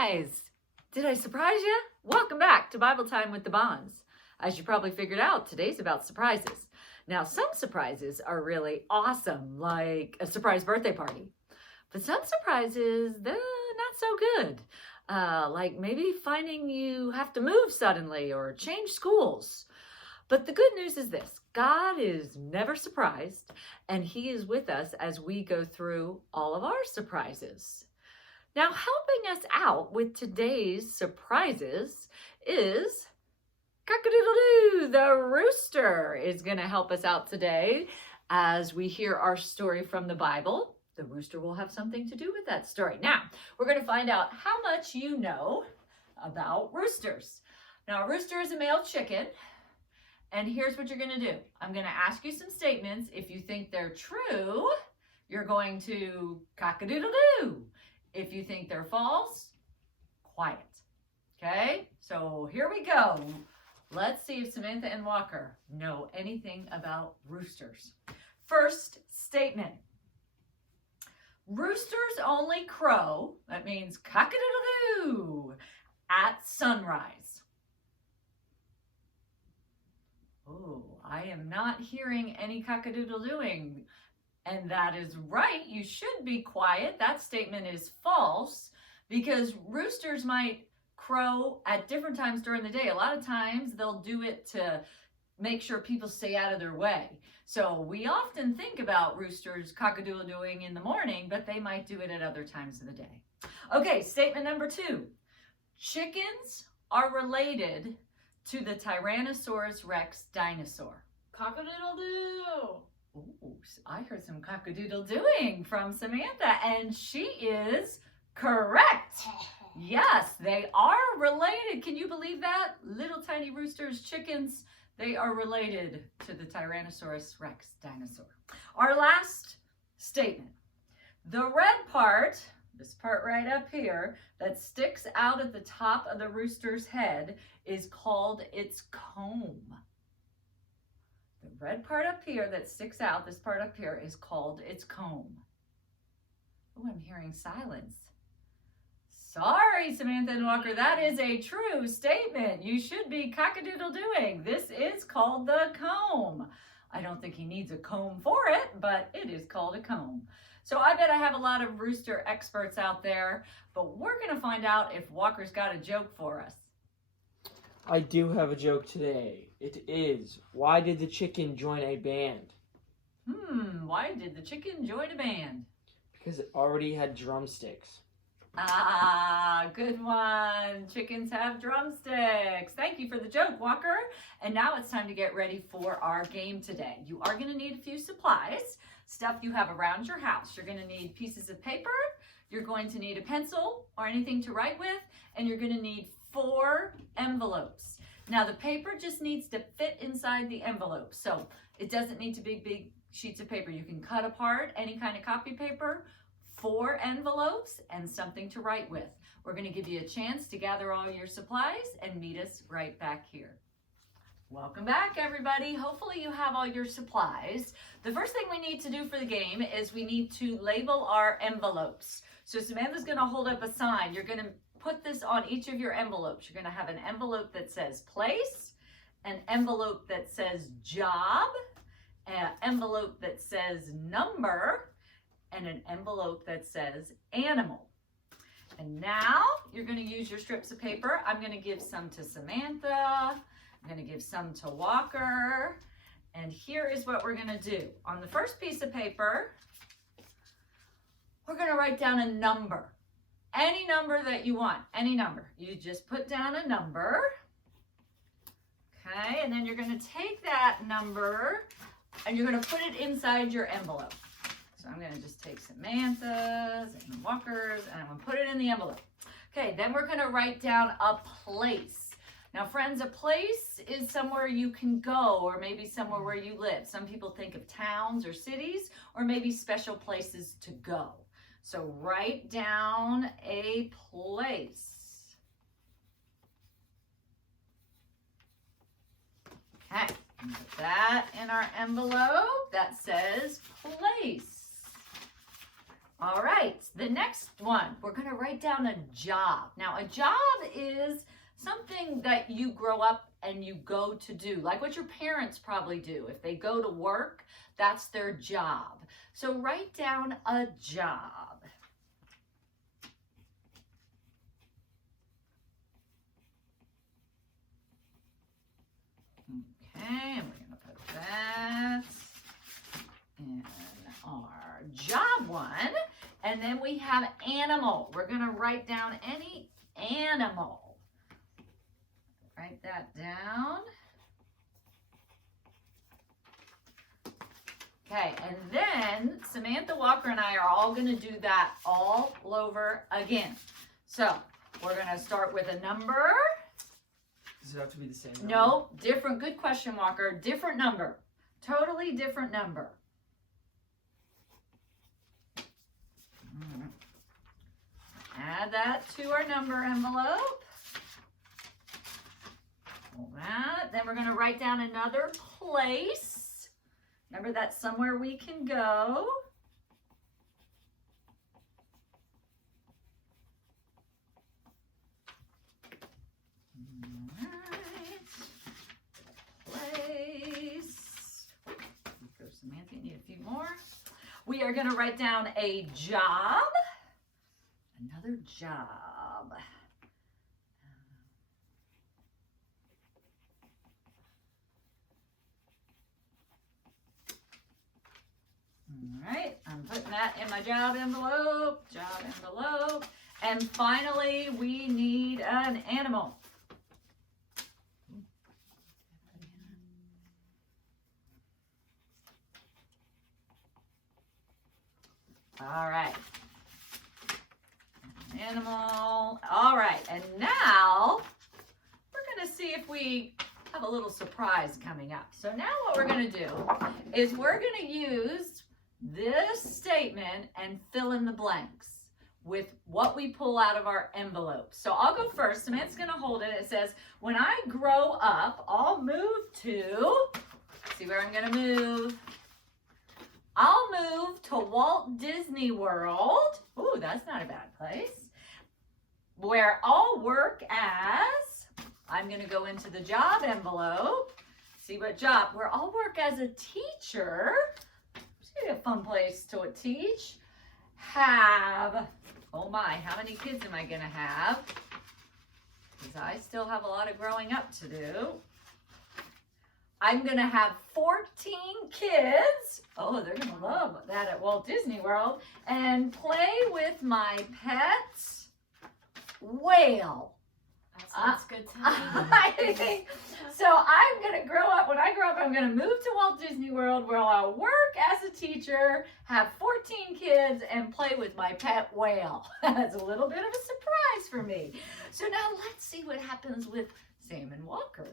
Surprise! Did I surprise you? Welcome back to Bible Time with the Bonds. As you probably figured out, today's about surprises. Now, some surprises are really awesome, like a surprise birthday party. But some surprises, they're not so good. Like maybe finding you have to move suddenly or change schools. But the good news is this: God is never surprised, and He is with us as we go through all of our surprises. Now, helping us out with today's surprises is Cock-a-doodle-doo. The rooster is going to help us out today as we hear our story from the Bible. The rooster will have something to do with that story. Now, we're going to find out how much you know about roosters. Now, a rooster is a male chicken, and here's what you're going to do. I'm going to ask you some statements. If you think they're true, you're going to cock-a-doodle-doo. If you think they're false, quiet. Okay, so here we go. Let's see if Samantha and Walker know anything about roosters. First statement. Roosters only crow, that means cock-a-doodle-doo, at sunrise. Oh, I am not hearing any cock-a-doodle-dooing. And that is right, you should be quiet. That statement is false because roosters might crow at different times during the day. A lot of times they'll do it to make sure people stay out of their way. So we often think about roosters cock-a-doodle-dooing in the morning, but they might do it at other times of the day. Okay, statement number 2. Chickens are related to the Tyrannosaurus Rex dinosaur. Cock-a-doodle-doo. Ooh, I heard some cock-a-doodle-dooing from Samantha, and she is correct. Yes, they are related. Can you believe that? Little tiny roosters, chickens, they are related to the Tyrannosaurus Rex dinosaur. Our last statement. The red part, this part right up here, that sticks out at the top of the rooster's head is called its comb. The red part up here that sticks out, this part up here, is called its comb. Oh, I'm hearing silence. Sorry, Samantha and Walker, that is a true statement. You should be cock-a-doodle-dooing. This is called the comb. I don't think he needs a comb for it, but it is called a comb. So I bet I have a lot of rooster experts out there, but we're going to find out if Walker's got a joke for us. I do have a joke today. It is, why did the chicken join a band? Why did the chicken join a band? Because it already had drumsticks. Ah, good one. Chickens have drumsticks. Thank you for the joke, Walker. And now it's time to get ready for our game today. You are going to need a few supplies, stuff you have around your house. You're going to need pieces of paper. You're going to need a pencil or anything to write with, and you're going to need 4 envelopes. Now the paper just needs to fit inside the envelope, so it doesn't need to be big sheets of paper. You can cut apart any kind of copy paper, 4 envelopes, and something to write with. We're going to give you a chance to gather all your supplies and meet us right back here. Welcome back, everybody. Hopefully you have all your supplies. The first thing we need to do for the game is we need to label our envelopes. So Samantha's going to hold up a sign. You're going to put this on each of your envelopes. You're going to have an envelope that says place, an envelope that says job, an envelope that says number, and an envelope that says animal. And now you're going to use your strips of paper. I'm going to give some to Samantha. I'm going to give some to Walker. And here is what we're going to do. On the first piece of paper, we're going to write down a number. Any number that you want, any number. You just put down a number. Okay, and then you're going to take that number and you're going to put it inside your envelope. So I'm going to just take Samantha's and Walker's and I'm going to put it in the envelope. Okay, then we're going to write down a place. Now, friends, a place is somewhere you can go or maybe somewhere where you live. Some people think of towns or cities or maybe special places to go. So write down a place. Okay, put that in our envelope that says place. All right, the next one, we're going to write down a job. Now, a job is something that you grow up and you go to do, like what your parents probably do. If they go to work, that's their job. So write down a job. Okay, and we're going to put that in our job one. And then we have animal. We're going to write down any animal. Write that down. Okay, and then Samantha Walker and I are all going to do that all over again. So we're going to start with a number. Does it have to be the same number? No, different. Good question, Walker. Different number. Totally different number. Add that to our number envelope. Pull that. Then we're going to write down another place. Remember, that's somewhere we can go. Samantha, you need a few more. We are going to write down a job. Another job. All right, I'm putting that in my job envelope. Job envelope. And finally, we need an animal. All right. Animal. All right. And now we're going to see if we have a little surprise coming up. So now what we're going to do is we're going to use this statement and fill in the blanks with what we pull out of our envelope. So I'll go first. Samantha's going to hold it. It says, when I grow up, I'll move to, see where I'm going to move. I'll move to Walt Disney World. Ooh, that's not a bad place. Where I'll work as, I'm going to go into the job envelope. See what job, where I'll work as a teacher. It's going to be a fun place to teach. Have, oh my, how many kids am I going to have? Because I still have a lot of growing up to do. I'm going to have 14 kids. Oh, they're going to love that at Walt Disney World. And play with my pet whale. That sounds good to me. I think, so I'm going to grow up, when I grow up, I'm going to move to Walt Disney World where I'll work as a teacher, have 14 kids, and play with my pet whale. That's a little bit of a surprise for me. So now let's see what happens with Sam and Walker.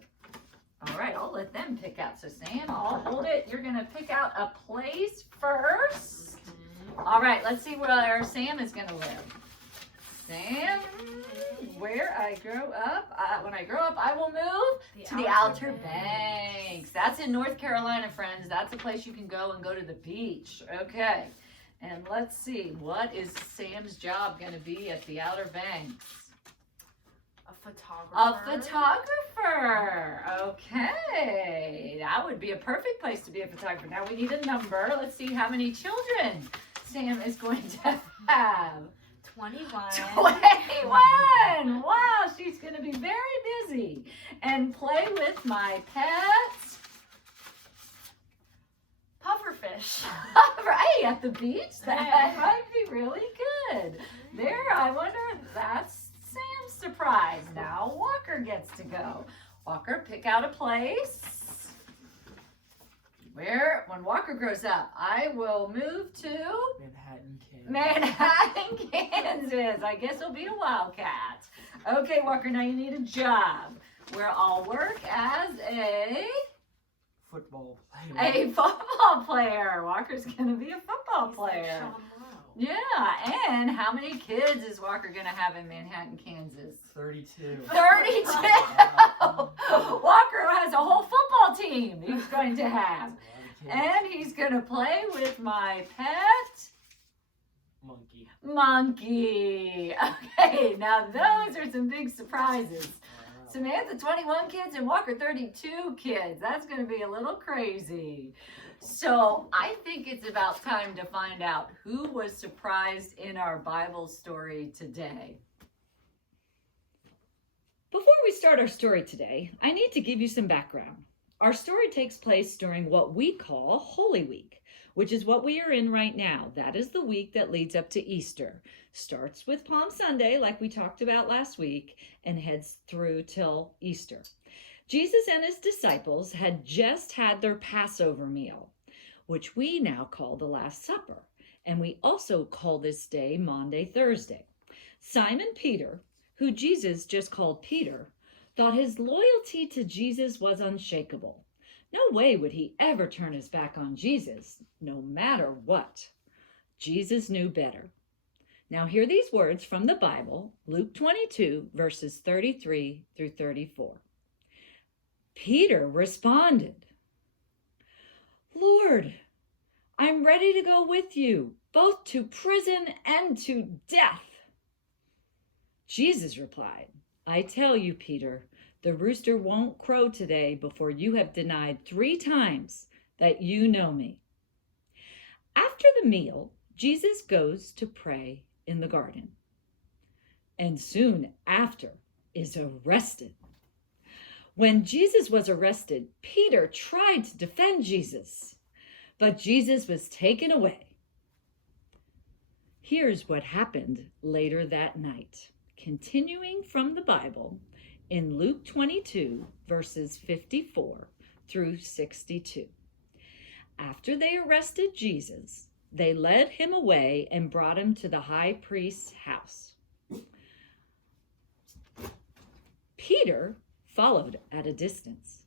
All right, I'll let them pick out. So Sam, I'll hold it. You're going to pick out a place first. All right, let's see where Sam is going to live. Sam, where I grow up, when I grow up, I will move to the Outer Banks. That's in North Carolina, friends. That's a place you can go and go to the beach. Okay, and let's see. What is Sam's job going to be at the Outer Banks? A photographer. A photographer. Okay. That would be a perfect place to be a photographer. Now we need a number. Let's see how many children Sam is going to have. 21. 21. Wow, she's going to be very busy. And play with my pets. Pufferfish. Right, at the beach? That might be really good. There, I wonder if that's Sam's surprise. Now Walker gets to go. Walker, pick out a place. Where, when Walker grows up, I will move to Manhattan, Kansas. Manhattan, Kansas. I guess it'll be a Wildcat. Okay, Walker, now you need a job where I'll work as a Football player. A football player. Walker's going to be a football player. Yeah, and how many kids is Walker going to have in Manhattan, Kansas? 32. 32! Walker has a whole football team he's going to have. And he's going to play with my pet Monkey. Monkey. Okay, now those are some big surprises. Samantha, 21 kids, and Walker, 32 kids. That's going to be a little crazy. So I think it's about time to find out who was surprised in our Bible story today. Before we start our story today, I need to give you some background. Our story takes place during what we call Holy Week, which is what we are in right now. That is the week that leads up to Easter. Starts with Palm Sunday, like we talked about last week, and heads through till Easter. Jesus and his disciples had just had their Passover meal, which we now call the Last Supper, and we also call this day Maundy Thursday. Simon Peter, who Jesus just called Peter, thought his loyalty to Jesus was unshakable. No way would he ever turn his back on Jesus, no matter what. Jesus knew better. Now hear these words from the Bible, Luke 22, verses 33 through 34. Peter responded, "Lord, I'm ready to go with you, both to prison and to death." Jesus replied, "I tell you, Peter, the rooster won't crow today before you have denied 3 times that you know me." After the meal, Jesus goes to pray in the garden, and soon after is arrested. When Jesus was arrested, Peter tried to defend Jesus, but Jesus was taken away. Here's what happened later that night, continuing from the Bible in Luke 22, verses 54 through 62. After they arrested Jesus, they led him away and brought him to the high priest's house. Peter followed at a distance.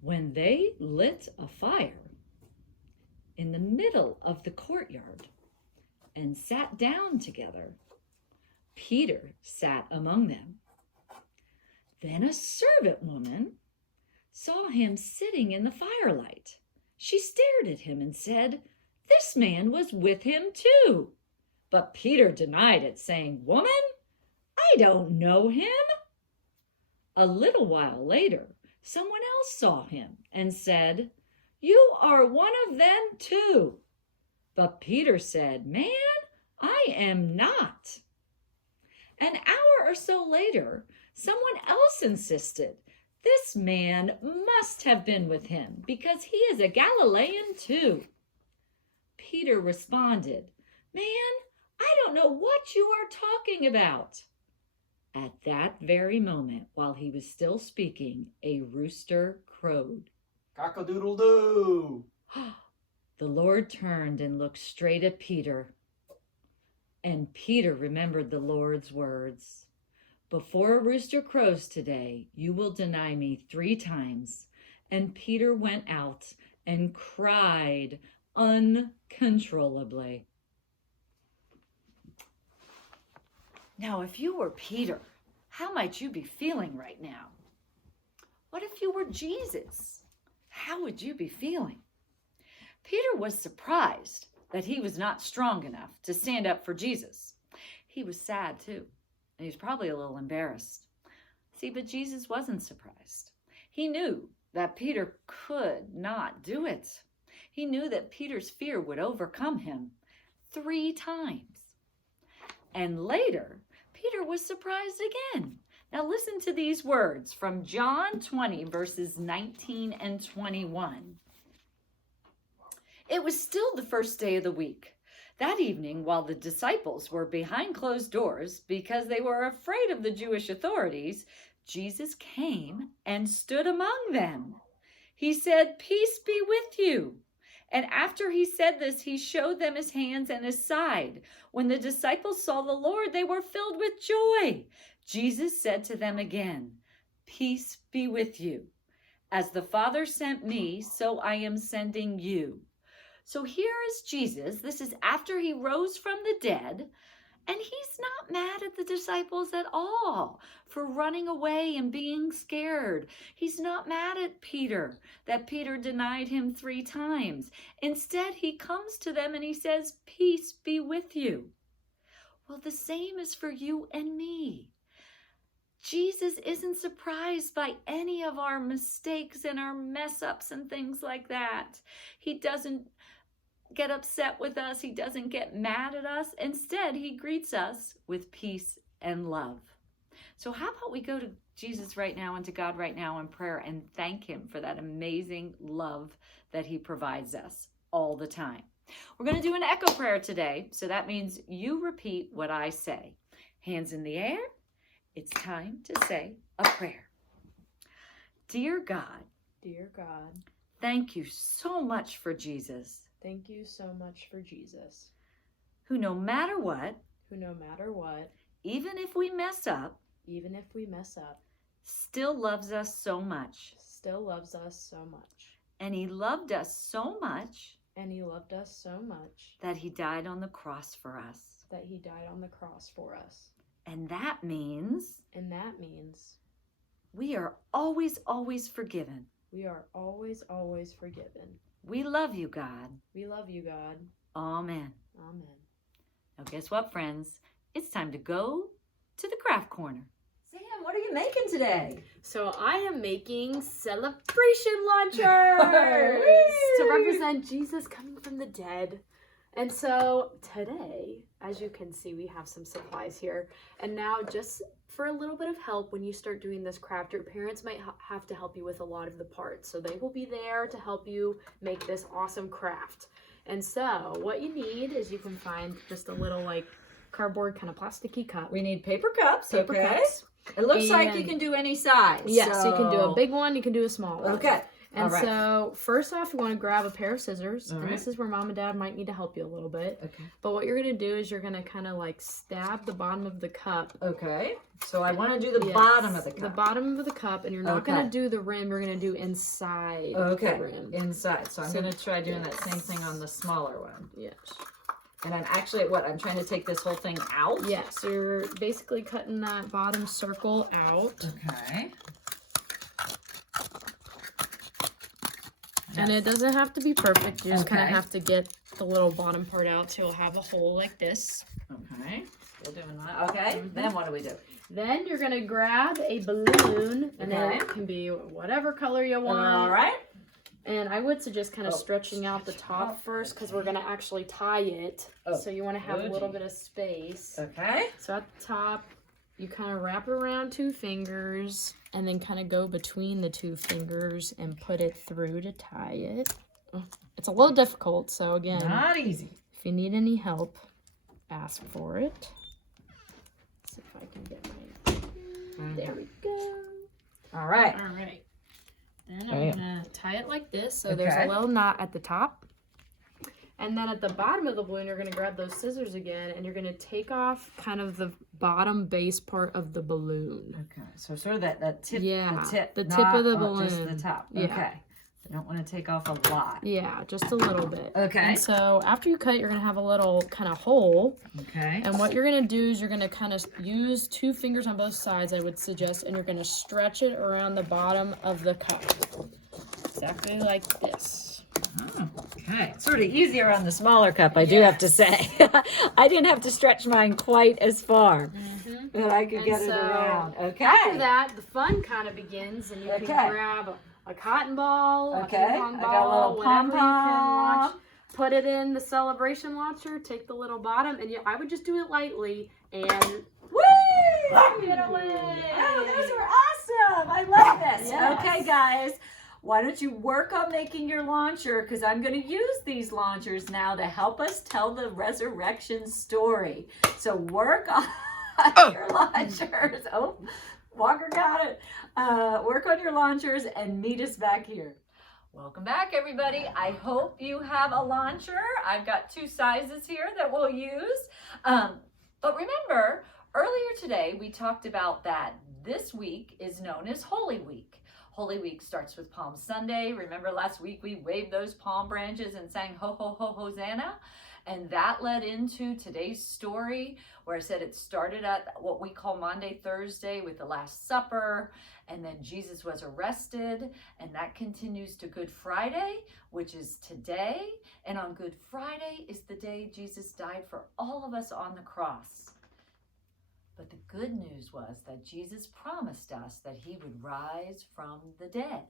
When they lit a fire in the middle of the courtyard and sat down together, Peter sat among them. Then a servant woman saw him sitting in the firelight. She stared at him and said, "This man was with him too." But Peter denied it, saying, "Woman, I don't know him." A little while later, someone else saw him and said, "You are one of them too." But Peter said, "Man, I am not." An hour or so later, someone else insisted, "This man must have been with him because he is a Galilean too." Peter responded, "Man, I don't know what you are talking about." At that very moment, while he was still speaking, a rooster crowed. Cock-a-doodle-doo! The Lord turned and looked straight at Peter. And Peter remembered the Lord's words, "Before a rooster crows today, you will deny me 3 times." And Peter went out and cried uncontrollably. Now, if you were Peter, how might you be feeling right now? What if you were Jesus? How would you be feeling? Peter was surprised that he was not strong enough to stand up for Jesus. He was sad too, and he was probably a little embarrassed. See, but Jesus wasn't surprised. He knew that Peter could not do it. He knew that Peter's fear would overcome him 3 times. And later, Peter was surprised again. Now listen to these words from John 20, verses 19 and 21. It was still the first day of the week. That evening, while the disciples were behind closed doors because they were afraid of the Jewish authorities, Jesus came and stood among them. He said, "Peace be with you." And after he said this, he showed them his hands and his side. When the disciples saw the Lord, they were filled with joy. Jesus said to them again, "Peace be with you. As the Father sent me, so I am sending you." So here is Jesus. This is after he rose from the dead. And he's not mad at the disciples at all for running away and being scared. He's not mad at Peter that Peter denied him 3 times. Instead, he comes to them and he says, "Peace be with you." Well, the same is for you and me. Jesus isn't surprised by any of our mistakes and our mess ups and things like that. He doesn't get upset with us. He doesn't get mad at us. Instead, he greets us with peace and love. So how about we go to Jesus right now and to God right now in prayer and thank him for that amazing love that he provides us all the time. We're going to do an echo prayer today. So that means you repeat what I say. Hands in the air. It's time to say a prayer. Dear God, Dear God, thank you so much for Jesus, thank you so much for Jesus, who no matter what, even if we mess up, still loves us so much. still loves us so much. And he loved us so much And he loved us so much that he died on the cross for us. that he died on the cross for us. And that means And that means we are always, always forgiven. we are always, always forgiven. We love you, God. We love you, God. Amen. Amen. Now, guess what, friends? It's time to go to the craft corner. Sam, what are you making today? So I am making celebration launchers to represent Jesus coming from the dead. And so today, as you can see, we have some supplies here. And now just for a little bit of help, when you start doing this craft, your parents might have to help you with a lot of the parts. So they will be there to help you make this awesome craft. And so what you need is you can find just a little like cardboard kind of plasticky cup. We need paper cups, Paper okay? cups. It looks like you And- can do any size. Yes, you can do a big one, you can do a small one. Okay. And All right. so first off, you want to grab a pair of scissors. All And right. this is where mom and dad might need to help you a little bit. Okay. But what you're going to do is you're going to kind of like stab the bottom of the cup. Okay. So I want to do the Yes, bottom of the cup. The bottom of the cup, and you're not Okay. going to do the rim, you're going to do inside Okay. the rim. Inside. So I'm So- going to try doing that same yes. thing on the smaller one. Yes. And I'm actually, I'm trying to take this whole thing out? Yeah, so you're basically cutting that bottom circle out. Okay. And it doesn't have to be perfect. You just kind of Okay. have to get the little bottom part out so you'll have a hole like this. Okay. Still doing that. Okay. Then what do we do? Then you're going to grab a balloon, and then Okay. it can be whatever color you want. All right. And I would suggest kind of Oh, stretching out the top top, first because we're going to actually tie it. Oh, So you want to have a little goody. bit of space. Okay. So at the top, you kind of wrap it around 2 fingers and then kind of go between the 2 fingers and put it through to tie it. It's a little difficult, so again, Not easy. if you need any help, ask for it. Let's see if I can get my... There we go. All right. All right. Then Okay. I'm going to tie it like this. So there's Okay. a little knot at the top. And then at the bottom of the balloon, you're going to grab those scissors again, and you're going to take off kind of the bottom base part of the balloon. Okay. So sort of that tip. Yeah, The tip. the tip not of the Just the balloon. top. Yeah. Okay. I don't want to take off a lot. Yeah, just a little bit. Okay. And so after you cut, you're going to have a little kind of hole. Okay. And what you're going to do is you're going to kind of use 2 fingers on both sides, I would suggest, and you're going to stretch it around the bottom of the cup. Exactly like this. Oh, okay. Sort of easier on the smaller cup, I do have to say. I didn't have to stretch mine quite as far that I could And get it so, around. Okay. After that, the fun kind of begins, and you Okay. can grab a cotton ball, Okay, a ping pong I ball, got a little whatever you can pom-pom. launch. Put it in the celebration launcher, take the little bottom, and I would just do it lightly, and Woo! Get away. Oh, those are awesome. I love this. Yes. Okay, guys. Why don't you work on making your launcher? Because I'm going to use these launchers now to help us tell the resurrection story. So work on your launchers. Oh, Walker got it. Work on your launchers and meet us back here. Welcome back, everybody. I hope you have a launcher. I've got 2 sizes here that we'll use. But remember, earlier today we talked about that this week is known as Holy Week. Holy Week starts with Palm Sunday. Remember last week we waved those palm branches and sang Ho, Ho, Ho, Hosanna? And that led into today's story, where I said it started at what we call Maundy Thursday with the Last Supper, and then Jesus was arrested, and that continues to Good Friday, which is today. And on Good Friday is the day Jesus died for all of us on the cross. But the good news was that Jesus promised us that he would rise from the dead.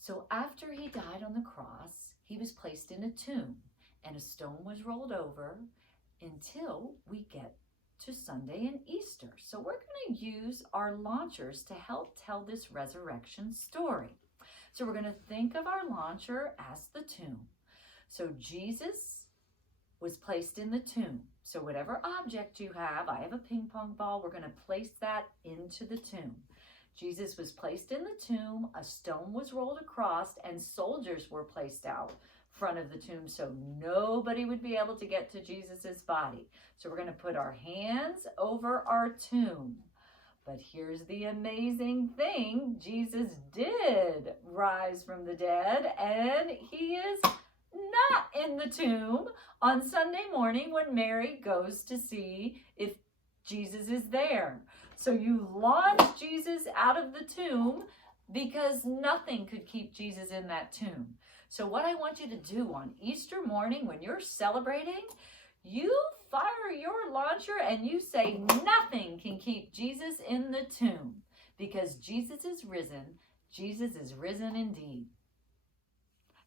So after he died on the cross, he was placed in a tomb, and a stone was rolled over until we get to Sunday and Easter. So we're going to use our launchers to help tell this resurrection story. So we're going to think of our launcher as the tomb. So Jesus was placed in the tomb. So whatever object you have, I have a ping pong ball, we're going to place that into the tomb. Jesus was placed in the tomb, a stone was rolled across, and soldiers were placed out front of the tomb so nobody would be able to get to Jesus's body. So we're going to put our hands over our tomb. But here's the amazing thing. Jesus did rise from the dead, and he is not in the tomb on Sunday morning when Mary goes to see if Jesus is there. So you launch Jesus out of the tomb because nothing could keep Jesus in that tomb. So what I want you to do on Easter morning when you're celebrating, you fire your launcher and you say nothing can keep Jesus in the tomb because Jesus is risen. Jesus is risen indeed.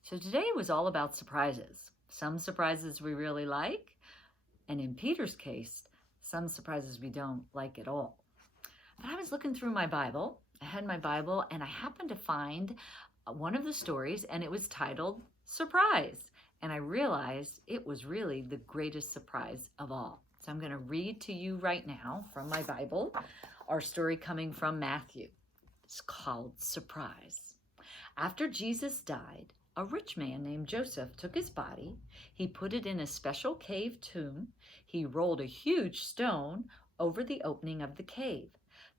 So today was all about surprises. Some surprises we really like, and in Peter's case, some surprises we don't like at all. But I was looking through my Bible. I had my Bible, and I happened to find one of the stories, and it was titled Surprise. And I realized it was really the greatest surprise of all. So I'm going to read to you right now from my Bible, our story coming from Matthew. It's called Surprise. After Jesus died, a rich man named Joseph took his body. He put it in a special cave tomb. He rolled a huge stone over the opening of the cave.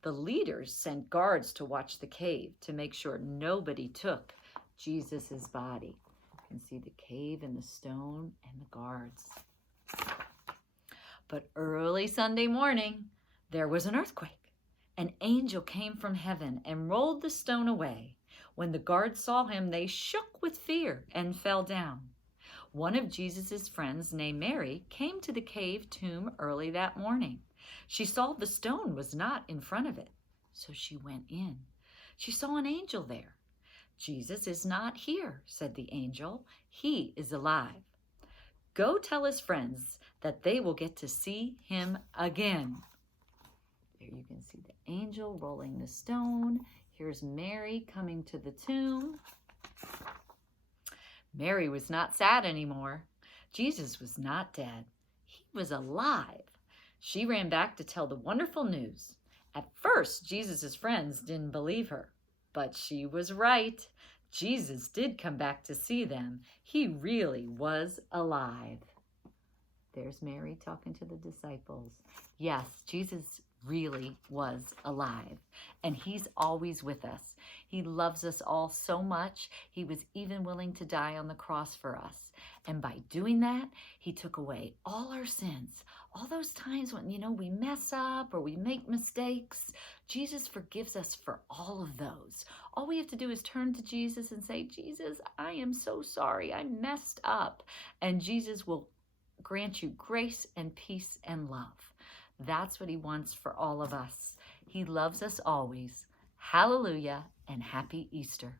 The leaders sent guards to watch the cave to make sure nobody took Jesus's body. You can see the cave and the stone and the guards. But early Sunday morning, there was an earthquake. An angel came from heaven and rolled the stone away. When the guards saw him, they shook with fear and fell down. One of Jesus's friends named Mary came to the cave tomb early that morning. She saw the stone was not in front of it, so she went in. She saw an angel there. Jesus is not here, said the angel. He is alive. Go tell his friends that they will get to see him again. There you can see the angel rolling the stone. Here's Mary coming to the tomb. Mary was not sad anymore. Jesus was not dead. He was alive. She ran back to tell the wonderful news. At first, Jesus' friends didn't believe her, but she was right. Jesus did come back to see them. He really was alive. There's Mary talking to the disciples. Yes, Jesus really was alive, and he's always with us. He loves us all so much, he was even willing to die on the cross for us. And by doing that, he took away all our sins. All those times when, we mess up or we make mistakes, Jesus forgives us for all of those. All we have to do is turn to Jesus and say, Jesus, I am so sorry. I messed up. And Jesus will grant you grace and peace and love. That's what he wants for all of us. He loves us always. Hallelujah and happy Easter.